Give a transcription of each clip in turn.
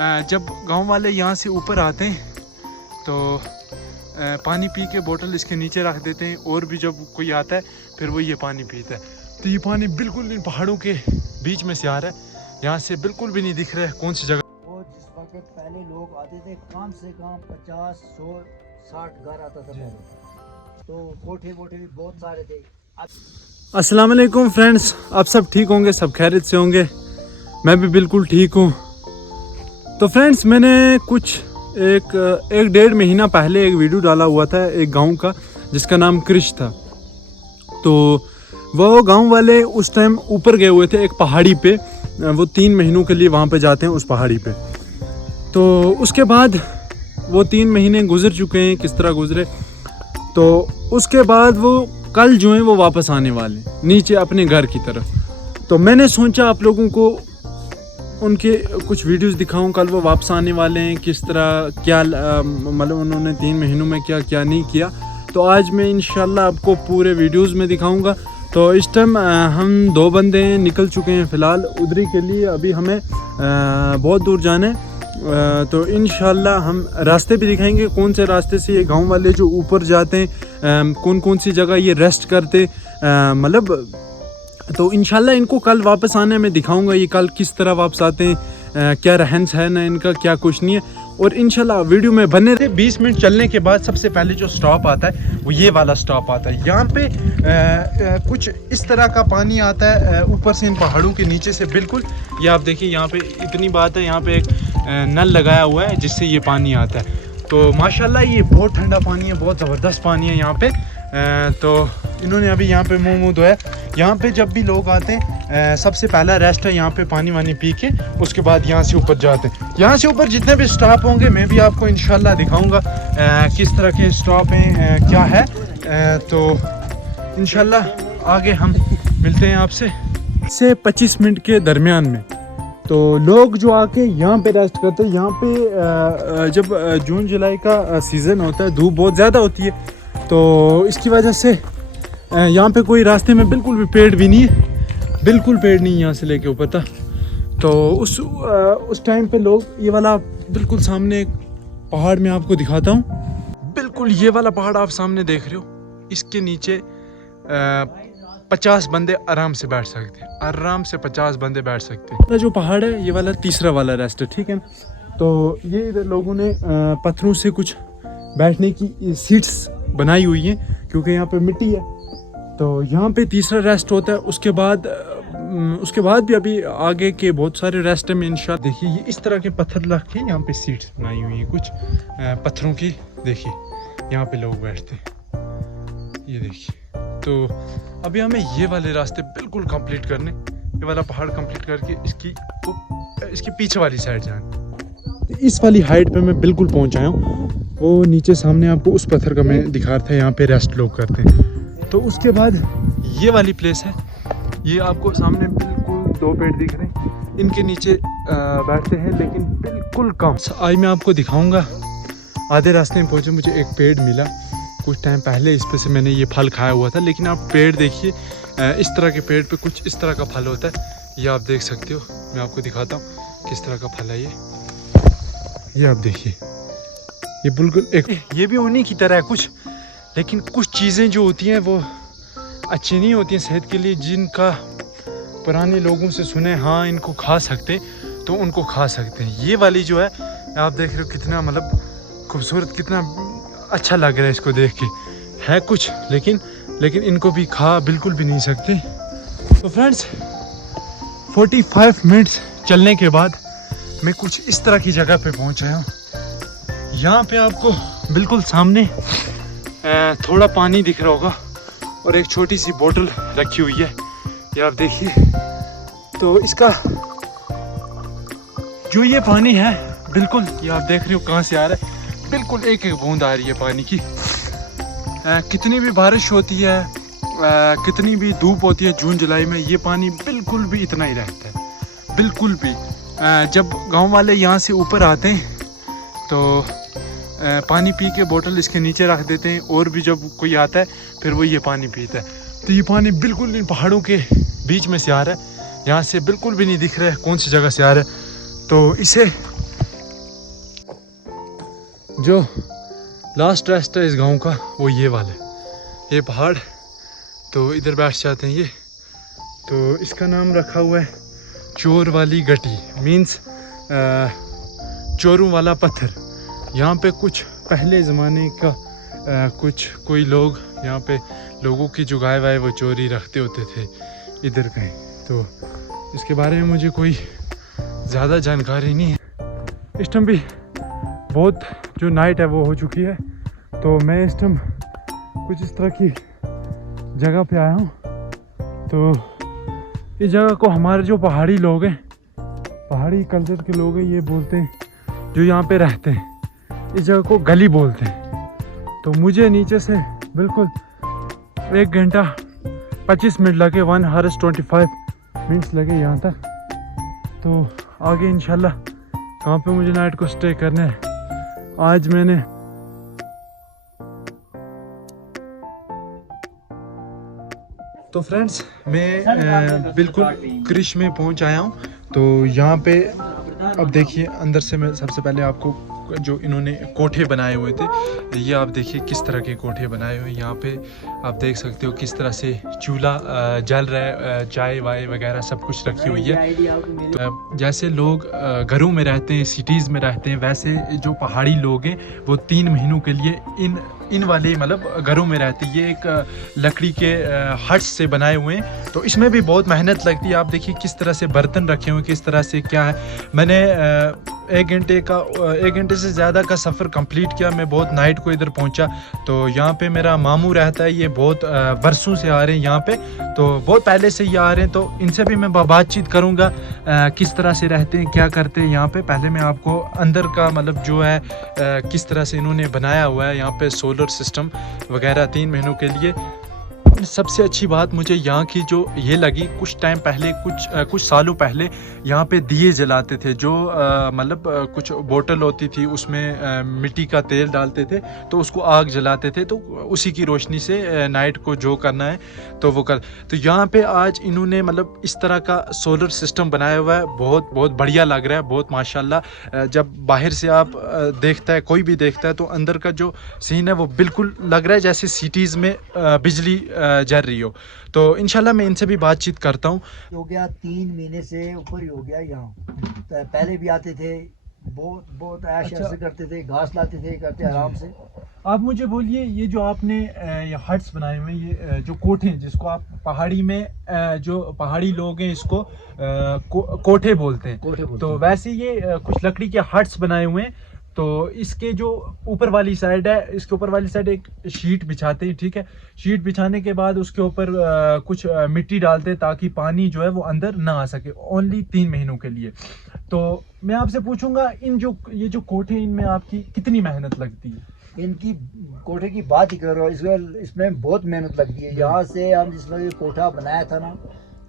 जब गांव वाले यहाँ से ऊपर आते हैं तो पानी पी के बोतल इसके नीचे रख देते हैं, और भी जब कोई आता है फिर वो ये पानी पीता है। तो ये पानी बिल्कुल इन पहाड़ों के बीच में से आ रहा है, यहाँ से बिल्कुल भी नहीं दिख रहा है कौन सी जगह। और जिस वक्त पहले लोग आते थे कम से कम 50, 100, 60 घर आता था पहले, तो कोठे वोठे भी बहुत सारे थे। अस्सलाम वालेकुम फ्रेंड्स, आप सब ठीक होंगे, सब खैरियत से होंगे, मैं भी बिल्कुल ठीक हूँ। तो फ्रेंड्स मैंने कुछ एक डेढ़ महीना पहले एक वीडियो डाला हुआ था एक गांव का जिसका नाम कृष था। तो वो गांव वाले उस टाइम ऊपर गए हुए थे एक पहाड़ी पे, वो 3 महीनों के लिए वहाँ पे जाते हैं उस पहाड़ी पे। तो उसके बाद वो 3 महीने गुजर चुके हैं, किस तरह गुजरे, तो उसके बाद वो कल जो है वो वापस आने वाले नीचे अपने घर की तरफ। तो मैंने सोचा आप लोगों को उनके कुछ वीडियोस दिखाऊं, कल वो वापस आने वाले हैं, किस तरह क्या मतलब उन्होंने 3 महीनों में क्या क्या नहीं किया। तो आज मैं इंशाल्लाह आपको पूरे वीडियोस में दिखाऊंगा। तो इस टाइम हम 2 बंदे निकल चुके हैं फ़िलहाल उधरी के लिए, अभी हमें बहुत दूर जाना है। तो इंशाल्लाह हम रास्ते भी दिखाएंगे, कौन से रास्ते से ये गांव वाले जो ऊपर जाते हैं, कौन कौन सी जगह ये रेस्ट करते मतलब। तो इंशाल्लाह इनको कल वापस आने में दिखाऊंगा, ये कल किस तरह वापस आते हैं, क्या रहन सहन है इनका, क्या कुछ नहीं है। और इंशाल्लाह वीडियो में बने रहे। 20 मिनट चलने के बाद सबसे पहले जो स्टॉप आता है वो ये वाला स्टॉप आता है। यहाँ पे कुछ इस तरह का पानी आता है ऊपर से इन पहाड़ों के नीचे से बिल्कुल। ये आप देखिए यहाँ पे इतनी बात है, यहाँ पे एक नल लगाया हुआ है जिससे ये पानी आता है। तो माशाल्लाह ये बहुत ठंडा पानी है, बहुत ज़बरदस्त पानी है यहाँ पे। तो इन्होंने अभी यहाँ पे मुँह धोया। यहाँ पे जब भी लोग आते हैं सबसे पहला रेस्ट है यहाँ पे, पानी वानी पी के उसके बाद यहाँ से ऊपर जाते हैं। यहाँ से ऊपर जितने भी स्टॉप होंगे मैं भी आपको इंशाल्लाह दिखाऊंगा किस तरह के स्टॉप हैं, क्या है। तो इंशाल्लाह आगे हम मिलते हैं आपसे से 25 मिनट के दरमियान में। तो लोग जो आके यहाँ पे रेस्ट करते हैं, यहाँ पे जब जून जुलाई का सीज़न होता है धूप बहुत ज़्यादा होती है, तो इसकी वजह से यहाँ पे कोई रास्ते में बिल्कुल भी पेड़ भी नहीं है, बिल्कुल पेड़ नहीं है यहाँ से लेके ऊपर तक। तो उस टाइम पे लोग ये वाला बिल्कुल सामने पहाड़ में आपको दिखाता हूँ, बिल्कुल ये वाला पहाड़ आप सामने देख रहे हो, इसके नीचे 50 बंदे आराम से बैठ सकते हैं, आराम से 50 बंदे बैठ सकते हैं। जो पहाड़ है ये वाला तीसरा वाला रेस्ट है, ठीक है। तो ये इधर लोगों ने पत्थरों से कुछ बैठने की सीट्स बनाई हुई हैं क्योंकि यहाँ पे मिट्टी है। तो यहाँ पे तीसरा रेस्ट होता है। उसके बाद भी अभी आगे के बहुत सारे रेस्ट में इंशाल्लाह। देखिए ये इस तरह के पत्थर रख के यहाँ पे सीट्स बनाई हुई हैं कुछ पत्थरों की। देखिए यहाँ पे लोग बैठते हैं, ये देखिए। तो अभी हमें ये वाले रास्ते बिल्कुल कंप्लीट करने, ये वाला पहाड़ कंप्लीट करके इसकी पीछे वाली साइड जाना। इस वाली हाइट पे मैं बिल्कुल पहुँच आया हूँ। वो नीचे सामने आपको उस पत्थर का मैं दिखा रहा था, यहाँ पे रेस्ट लोग करते हैं। तो उसके बाद ये वाली प्लेस है, ये आपको सामने बिल्कुल 2 पेड़ दिख रहे हैं, इनके नीचे बैठते हैं लेकिन बिल्कुल कम। आज मैं आपको दिखाऊंगा। आधे रास्ते में पहुंचे, मुझे एक पेड़ मिला कुछ टाइम पहले, इस पे से मैंने ये फल खाया हुआ था। लेकिन आप पेड़ देखिए, इस तरह के पेड़ पे कुछ इस तरह का फल होता है, ये आप देख सकते हो। मैं आपको दिखाता हूँ किस तरह का फल है ये आप देखिए, ये बिल्कुल ये भी उन्हीं की तरह है कुछ। लेकिन कुछ चीज़ें जो होती हैं वो अच्छी नहीं होती हैं सेहत के लिए, जिनका पुराने लोगों से सुने हाँ इनको खा सकते तो उनको खा सकते हैं। ये वाली जो है आप देख रहे हो कितना मतलब खूबसूरत, कितना अच्छा लग रहा है इसको देख के। है कुछ लेकिन इनको भी खा बिल्कुल भी नहीं सकते। तो फ्रेंड्स 45 मिनट्स चलने के बाद मैं कुछ इस तरह की जगह पे पहुंच आया हूँ। यहाँ पे आपको बिल्कुल सामने थोड़ा पानी दिख रहा होगा और एक छोटी सी बोतल रखी हुई है, ये आप देखिए। तो इसका जो ये पानी है बिल्कुल, ये आप देख रहे हो कहाँ से आ रहा है, बिल्कुल एक एक बूंद आ रही है पानी की। कितनी भी बारिश होती है, कितनी भी धूप होती है जून जुलाई में, ये पानी बिल्कुल भी इतना ही रहता है, बिल्कुल भी। जब गांव वाले यहाँ से ऊपर आते हैं तो पानी पी के बोतल इसके नीचे रख देते हैं, और भी जब कोई आता है फिर वो ये पानी पीता है। तो ये पानी बिल्कुल इन पहाड़ों के बीच में से आ रहा है, यहाँ से बिल्कुल भी नहीं दिख रहा है कौन सी जगह से आ रहा है। तो इसे जो लास्ट रास्ता इस गांव का वो ये वाला है, ये पहाड़। तो इधर बैठ जाते हैं ये। तो इसका नाम रखा हुआ है चोर वाली गटी, मीन्स चोरों वाला पत्थर। यहाँ पे कुछ पहले ज़माने का कोई लोग यहाँ पे लोगों की जो गाय वाय वो चोरी रखते होते थे इधर कहीं। तो इसके बारे में मुझे कोई ज़्यादा जानकारी नहीं है। इस टाइम भी बहुत जो नाइट है वो हो चुकी है। तो मैं इस टाइम कुछ इस तरह की जगह पे आया हूँ। तो इस जगह को हमारे जो पहाड़ी लोग हैं, पहाड़ी कल्चर के लोग हैं, ये बोलते हैं, जो यहाँ पे रहते हैं, इस जगह को गली बोलते हैं। तो मुझे नीचे से बिल्कुल 1 घंटा 25 मिनट लगे, 1 hours 25 minutes लगे यहाँ तक। तो आगे इंशाल्लाह कहाँ पे मुझे नाइट को स्टे करना है। आज मैंने तो फ्रेंड्स मैं बिल्कुल क्रिश में पहुंच आया हूं। तो यहाँ पे अब देखिए अंदर से मैं सबसे पहले आपको जो इन्होंने कोठे बनाए हुए थे, ये आप देखिए किस तरह के कोठे बनाए हुए हैं। यहाँ पे आप देख सकते हो किस तरह से चूल्हा जल रहा है, चाय वाय वगैरह सब कुछ रखी हुई है। तो जैसे लोग घरों में रहते हैं, सिटीज़ में रहते हैं, वैसे जो पहाड़ी लोग हैं वो 3 महीनों के लिए इन वाले मतलब घरों में रहते हैं। ये एक लकड़ी के हट्स से बनाए हुए हैं। तो इसमें भी बहुत मेहनत लगती है। आप देखिए किस तरह से बर्तन रखे हुए, किस तरह से क्या है। मैंने 1 घंटे से ज़्यादा का सफ़र कंप्लीट किया। मैं बहुत नाइट को इधर पहुंचा। तो यहाँ पे मेरा मामू रहता है, ये बहुत बरसों से आ रहे हैं यहाँ पे, तो बहुत पहले से ही आ रहे हैं। तो इनसे भी मैं बातचीत करूँगा किस तरह से रहते हैं, क्या करते हैं यहाँ पे। पहले मैं आपको अंदर का मतलब जो है किस तरह से इन्होंने बनाया हुआ है यहाँ पे सोलर सिस्टम वगैरह 3 महीनों के लिए। सबसे अच्छी बात मुझे यहाँ की जो ये लगी, कुछ टाइम पहले कुछ सालों पहले यहाँ पे दिए जलाते थे, जो मतलब कुछ बोतल होती थी उसमें मिट्टी का तेल डालते थे, तो उसको आग जलाते थे। तो उसी की रोशनी से नाइट को जो करना है तो वो कर। तो यहाँ पे आज इन्होंने मतलब इस तरह का सोलर सिस्टम बनाया हुआ है। बहुत बहुत बढ़िया लग रहा है, बहुत माशाल्लाह। जब बाहर से आप देखता है, कोई भी देखता है, तो अंदर का जो सीन है वो बिल्कुल लग रहा है जैसे सिटीज़ में बिजली जल रही हो। तो इंशाल्लाह मैं इनसे भी बातचीत करता हूँ। हो गया 3 महीने से ऊपर ही हो गया यहाँ। तो पहले भी आते थे, बहुत ऐश ऐसे करते थे, घास लाते थे, करते आराम से। आप मुझे बोलिए, ये जो आपने ये हट्स बनाए हुए हैं, ये जो कोठे जिसको आप पहाड़ी में जो पहाड़ी लोग हैं इसको कोठे बोलते हैं। तो वैसे ये कुछ लकड़ी के हट्स बनाए हुए हैं। तो इसके जो ऊपर वाली साइड है, इसके ऊपर वाली साइड एक शीट बिछाते हैं, ठीक है। शीट बिछाने के बाद उसके ऊपर कुछ मिट्टी डालते हैं ताकि पानी जो है वो अंदर ना आ सके, ओनली 3 महीनों के लिए। तो मैं आपसे पूछूंगा, ये जो कोठे, इनमें आपकी कितनी मेहनत लगती है? इनकी कोठे की बात ही करो, इसमें बहुत मेहनत लगती है। यहाँ से हम जिस वक्त कोठा बनाया था ना,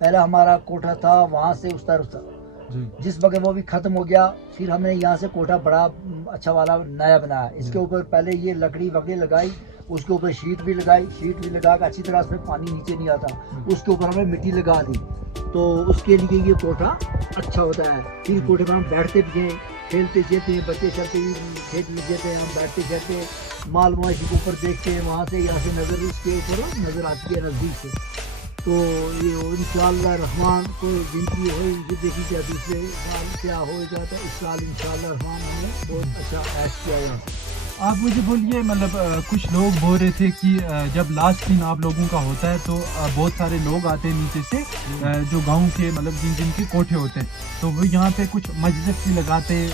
पहला हमारा कोठा था वहाँ से उस तरफ था, जिस वक्त वो भी खत्म हो गया, फिर हमने यहाँ से कोठा बड़ा अच्छा वाला नया बनाया। इसके ऊपर पहले ये लकड़ी वकड़ी लगाई, उसके ऊपर शीट भी लगाई, शीट भी लगा कर अच्छी तरह से पानी नीचे नहीं आता, उसके ऊपर हमने मिट्टी लगा दी। तो उसके लिए ये कोठा अच्छा होता है। फिर कोठे पर हम बैठते भी हैं, खेलते जेते हैं, बच्चे चलते भी खेत में जेते हैं, हम बैठते खेलते माल मवेशी के ऊपर देखते हैं, वहाँ से यहाँ से नज़र उसके ऊपर नज़र आती है नज़दीक से। तो ये इंशाअल्लाह रहमान को गिनती हो ये देखी क्या दूसरे साल क्या होगा, तो इस साल इंशाअल्लाह रहमान हमने बहुत अच्छा ऐश किया यहाँ। आप मुझे बोलिए, मतलब कुछ लोग बोल रहे थे कि जब लास्ट दिन आप लोगों का होता है तो बहुत सारे लोग आते हैं नीचे से, जो गांव के मतलब जिनके कोठे होते हैं, तो वो यहाँ पे कुछ मजलिस भी लगाते,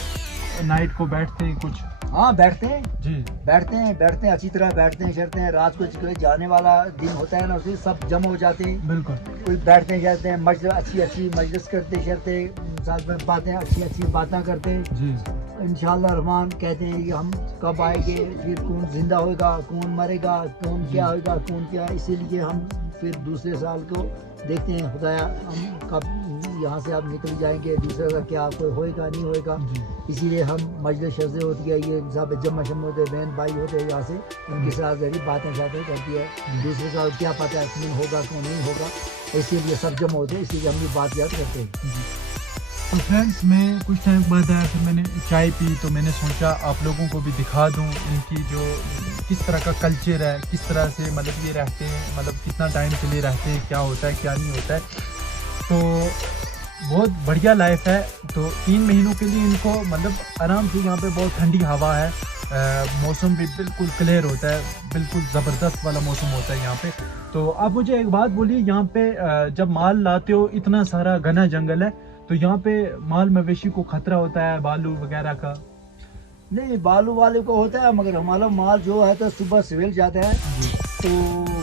नाइट को बैठते हैं कुछ। हाँ बैठते हैं जी, बैठते हैं अच्छी तरह बैठते हैं, चढ़ते हैं। रात को जाने वाला दिन होता है ना, उसे सब जमा हो जाते हैं, बिल्कुल कोई बैठते हैं, जाते हैं, मजलिस अच्छी मजलिस करते चढ़ते, साथ में बातें अच्छी बातें करते हैं जी। इंशाअल्लाह रहमान। कहते हैं कि हम कब आएंगे, फिर कौन जिंदा होगा, कौन मरेगा, कौन क्या होगा, कौन क्या। इसीलिए हम फिर दूसरे साल को देखते हैं खुदाया हम कब यहाँ से आप निकल जाएंगे, दूसरे का क्या कोई होएगा नहीं होएगा। इसीलिए हम मजलिस शज़े होती है, ये सब जम्मा शम होते, बहन भाई होते हैं, यहाँ से उनके साथ जरिए बातें करती है। दूसरे साल क्या पता है कौन होगा कौन नहीं होगा, इसीलिए सब जमा होते हैं, इसीलिए हम ये बात याद करते हैं। तो फ्रेंड्स मैं कुछ टाइम बाद आया, फिर मैंने चाय पी, तो मैंने सोचा आप लोगों को भी दिखा दूं इनकी जो किस तरह का कल्चर है, किस तरह से मतलब ये रहते हैं, मतलब कितना टाइम के लिए रहते हैं, क्या होता है क्या नहीं होता है। तो बहुत बढ़िया लाइफ है। तो 3 महीनों के लिए इनको मतलब आराम से, यहाँ पे बहुत ठंडी हवा है, मौसम भी बिल्कुल क्लियर होता है, बिल्कुल ज़बरदस्त वाला मौसम होता है यहाँ पे। तो आप मुझे एक बात बोलिए, यहाँ पे जब माल लाते हो, इतना सारा घना जंगल है, तो यहाँ पे माल मवेशी को खतरा होता है भालू वगैरह का? नहीं, बालू वाले को होता है, मगर हमारा माल जो है तो सुबह सवेल जाता है, जी तो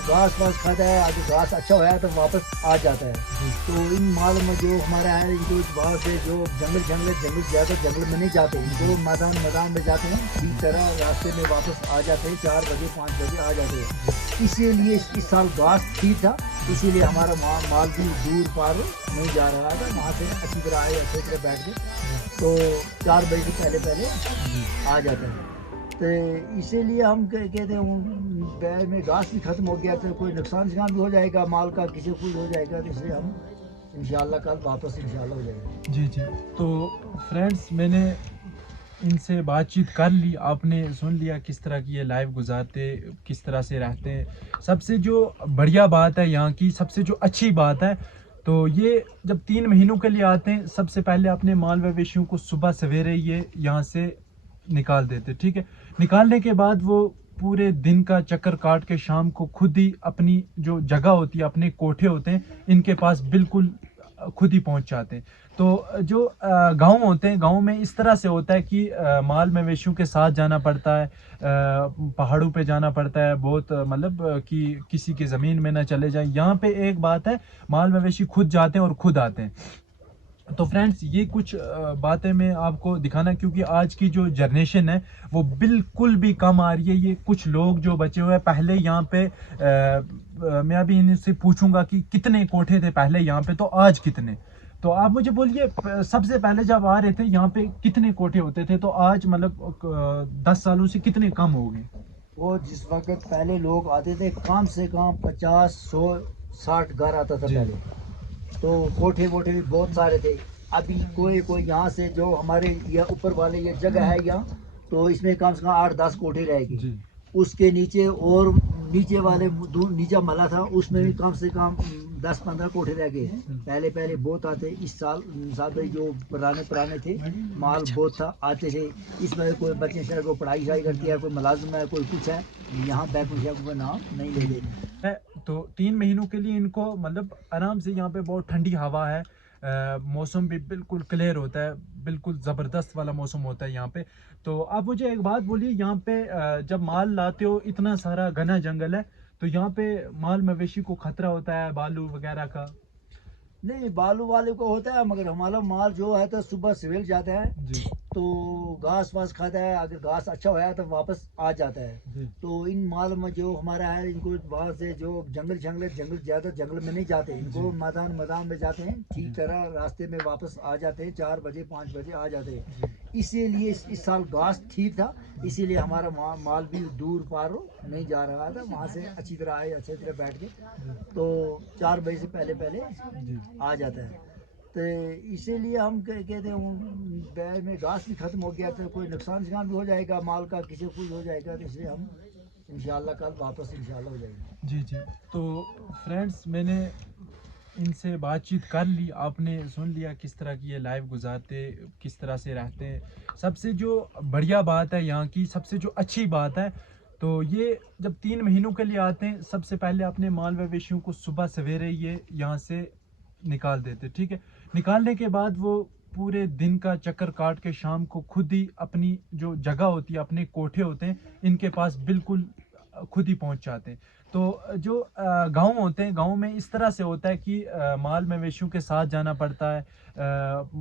घास वास खाता है, अगर घास अच्छा होया तो वापस आ जाता है। जी तो इन माल में जो हमारा है, इनको बाहर से जो जंगल ज़्यादा जंगल में नहीं जाते, इनको मैदान में जाते हैं, ठीक तरह रास्ते में वापस आ जाते हैं, 4 बजे 5 बजे आ जाते हैं। इसीलिए इस साल घास ठीक था, इसीलिए हमारा माल भी दूर पार नहीं जा रहा था, वहाँ से अच्छी तरह आए, अच्छी तरह बैठ के, तो 4 बजे से पहले आ जाते हैं। तो इसीलिए हम कहते हैं बैल में घास भी ख़त्म हो गया, तो कोई नुकसान भी हो जाएगा माल का, किसी कुछ हो जाएगा, तो इसलिए हम इंशाल्लाह कल वापस इंशाल्लाह हो जाएगा। जी जी। तो फ्रेंड्स मैंने इनसे बातचीत कर ली, आपने सुन लिया किस तरह की ये लाइफ गुजारते, किस तरह से रहते हैं। सबसे जो बढ़िया बात है यहाँ की, सबसे जो अच्छी बात है, तो ये जब 3 महीनों के लिए आते हैं, सबसे पहले अपने माल मवेशियों को सुबह सवेरे ये यहाँ से निकाल देते, ठीक है। निकालने के बाद वो पूरे दिन का चक्कर काट के शाम को खुद ही अपनी जो जगह होती है, अपने कोठे होते हैं, इनके पास बिल्कुल खुद ही पहुंच जाते हैं। तो जो गांव होते हैं, गांव में इस तरह से होता है कि माल मवेशियों के साथ जाना पड़ता है, पहाड़ों पे जाना पड़ता है बहुत, मतलब कि किसी की ज़मीन में ना चले जाएं। यहाँ पे एक बात है, माल मवेशी खुद जाते हैं और खुद आते हैं। तो फ्रेंड्स ये कुछ बातें मैं आपको दिखाना, क्योंकि आज की जो जनरेशन है वो बिल्कुल भी कम आ रही है। ये कुछ लोग जो बचे हुए हैं, पहले यहाँ पे मैं अभी इनसे पूछूंगा कि कितने कोठे थे पहले यहाँ पे, तो आज कितने। तो आप मुझे बोलिए, सबसे पहले जब आ रहे थे यहाँ पे कितने कोठे होते थे, तो आज मतलब 10 सालों से कितने कम हो गए? वो जिस वक्त पहले लोग आते थे, कम से कम 50 100 60 घर आता था जी पहले, तो कोठे वोठे भी बहुत सारे थे। अभी कोई कोई यहाँ से जो हमारे ये ऊपर वाले ये जगह है यहाँ, तो इसमें कम से कम 8-10 कोठे रहेगी। जी उसके नीचे और नीचे वाले नीचा मला था, उसमें भी कम से कम 10-15 कोठे रह गए। पहले पहले बहुत आते, इस साल साथ जो पुराने थे, माल बहुत था, आते थे। इसमें कोई बच्चे शहर को पढ़ाई शाई करती है, कोई मुलाजिम है, कोई कुछ है, यहाँ बैकुंठिया को नाम नहीं ले देते। है। तो 3 महीनों के लिए इनको मतलब आराम से, यहाँ पे बहुत ठंडी हवा है, मौसम भी बिल्कुल क्लियर होता है, बिल्कुल ज़बरदस्त वाला मौसम होता है यहाँ पे। तो आप मुझे एक बात बोलिए, यहाँ पे जब माल लाते हो, इतना सारा घना जंगल है, तो यहाँ पे माल मवेशी को खतरा होता है भालू वगैरह का? नहीं, बालू वाले को होता है, मगर हमारा माल जो है तो सुबह सवेल जाता है, जी तो घास वास खाता है, अगर घास अच्छा होया तो वापस आ जाता है। जी तो इन माल में जो हमारा है, इनको बाहर से जो जंगल ज़्यादा जंगल में नहीं जाते, इनको मैदान में जाते हैं, ठीक तरह रास्ते में वापस आ जाते हैं, 4 बजे 5 बजे आ जाते हैं। इसीलिए इस साल घास ठीक था, इसीलिए हमारा माल भी दूर पार नहीं जा रहा था, वहाँ से अच्छी तरह आए, अच्छी तरह बैठ के, तो 4 बजे से पहले जी आ जाता है। तो इसीलिए हम कहते हैं बैल में घास भी ख़त्म हो गया, तो कोई नुकसान भी हो जाएगा माल का, किसी को कुछ हो जाएगा, तो इसलिए हम इंशाल्लाह कल वापस इंशाल्लाह हो जाएगा। जी जी। तो फ्रेंड्स मैंने इनसे बातचीत कर ली, आपने सुन लिया किस तरह की ये लाइफ गुजारते, किस तरह से रहते हैं। सबसे जो बढ़िया बात है यहाँ की, सबसे जो अच्छी बात है, तो ये जब 3 महीनों के लिए आते हैं, सबसे पहले अपने माल मवेशियों को सुबह सवेरे ये यहाँ से निकाल देते, ठीक है। निकालने के बाद वो पूरे दिन का चक्कर काट के शाम को खुद ही अपनी जो जगह होती है, अपने कोठे होते हैं, इनके पास बिल्कुल खुद ही पहुंच जाते हैं। तो जो गांव होते हैं, गांव में इस तरह से होता है कि माल मवेशियों के साथ जाना पड़ता है,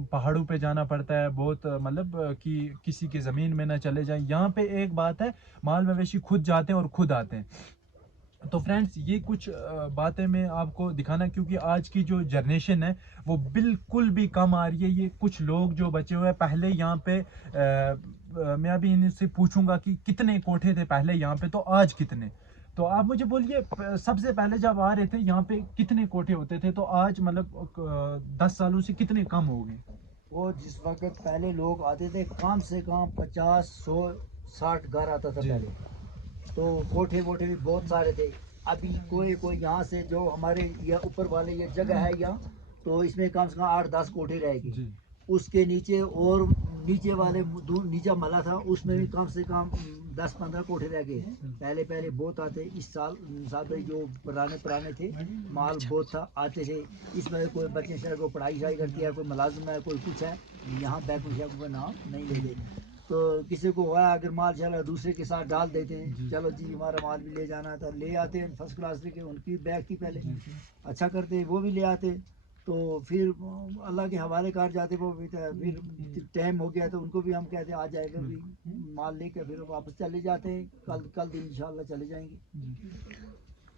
पहाड़ों पे जाना पड़ता है बहुत, मतलब कि किसी की ज़मीन में ना चले जाएं। यहाँ पे एक बात है, माल मवेशी खुद जाते हैं और खुद आते हैं। तो फ्रेंड्स ये कुछ बातें मैं आपको दिखाना, क्योंकि आज की जो जनरेशन है वो बिल्कुल भी कम आ रही है। ये कुछ लोग जो बचे हुए हैं, पहले यहाँ पे मैं अभी इनसे पूछूंगा कि कितने कोठे थे पहले यहाँ पे, तो आज कितने। तो आप मुझे बोलिए, सबसे पहले जब आ रहे थे यहाँ पे कितने कोठे होते थे, तो आज मतलब 10 सालों से कितने कम हो गए? वो जिस वक्त पहले लोग आते थे कम से कम 50 100 60 घर आता था जी। पहले, तो कोठे वोठे भी बहुत सारे थे। अभी कोई कोई यहाँ से जो हमारे ये ऊपर वाले ये जगह है यहाँ, तो इसमें कम से कम 8-10 कोठे रहेंगे। जी। उसके नीचे और नीचे वाले नीचा मला था, उसमें भी कम से कम 10-15 कोठे रह गए। पहले पहले बहुत आते, इस साल साहब जो पुराने पुराने थे, माल बहुत था, आते थे। इसमें कोई बच्चे शायद को पढ़ाई शाई करती है, कोई मुलाजिम है, कोई कुछ है, यहाँ बैकुल शैकुल का नाम नहीं लेते। तो किसी को हुआ अगर माल चला दूसरे के साथ डाल देते हैं, चलो जी हमारा माल भी ले जाना था, ले आते हैं फर्स्ट क्लास लेके, उनकी बैग थी पहले, अच्छा करते वो भी ले आते। तो फिर अल्लाह के हवाले कर जाते वो भी, फिर टाइम हो गया तो उनको भी हम कहते आ जाएगा भी माल लेकर, फिर वापस चले जाते हैं, कल कल दिन इंशाल्लाह चले जाएंगे।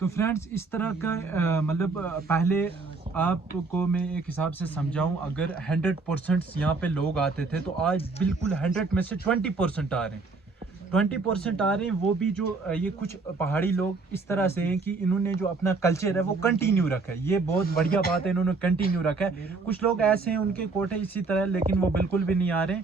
तो फ्रेंड्स इस तरह का मतलब पहले आपको मैं एक हिसाब से समझाऊं, अगर 100% यहाँ पे लोग आते थे तो आज बिल्कुल 100 में से 20% आ रहे हैं। 20% आ रहे हैं, वो भी जो ये कुछ पहाड़ी लोग इस तरह से हैं कि इन्होंने जो अपना कल्चर है वो कंटिन्यू रखा है। ये बहुत बढ़िया बात है, इन्होंने कंटिन्यू रखा है। कुछ लोग ऐसे हैं उनके कोटे इसी तरह, लेकिन वो बिल्कुल भी नहीं आ रहे।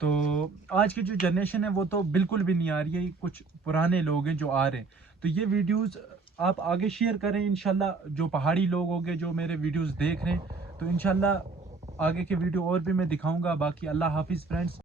तो आज की जो जनरेशन है वो तो बिल्कुल भी नहीं आ रही है, कुछ पुराने लोग हैं जो आ रहे हैं। तो ये वीडियोस आप आगे शेयर करें इंशाल्लाह, जो पहाड़ी लोग होंगे जो मेरे वीडियोस देख रहे हैं, तो इंशाल्लाह आगे के वीडियो और भी मैं दिखाऊंगा। बाकी अल्लाह हाफिज़ फ्रेंड्स।